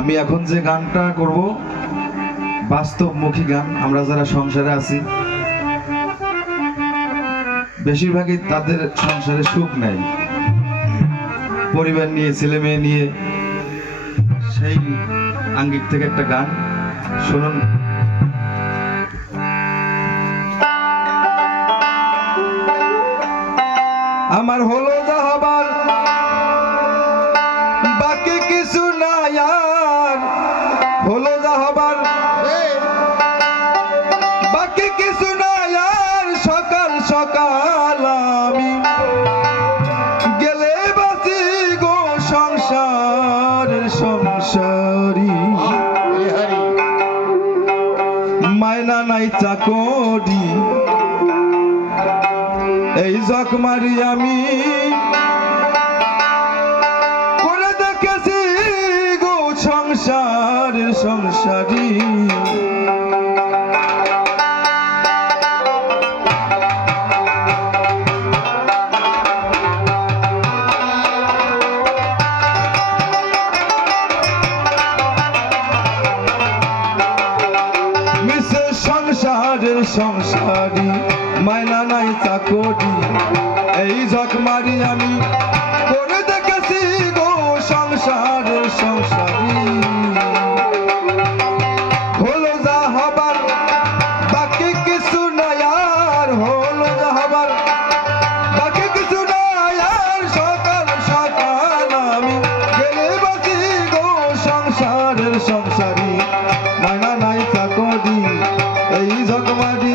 আমি এখন যে গানটা করব, বাস্তবমুখী গান, আমরা যারা সংসারে আছি, বেশিরভাগই তাদের সংসারে সুখ নাই। পরিবার নিয়ে, ছেলে মেয়ে নিয়ে, সেই আঙ্গিক থেকে একটা গান, শুনুন। কিছু নাই সকাল সকাল আমি গেলে বাসি গো সংসারের সংসারী। মায়না নাই চাকরি, এই জকমারি আমি সংসারের সংসারী মাইনা নাই চাকরি। এই ঝক মারি আমি এই ঝকমারি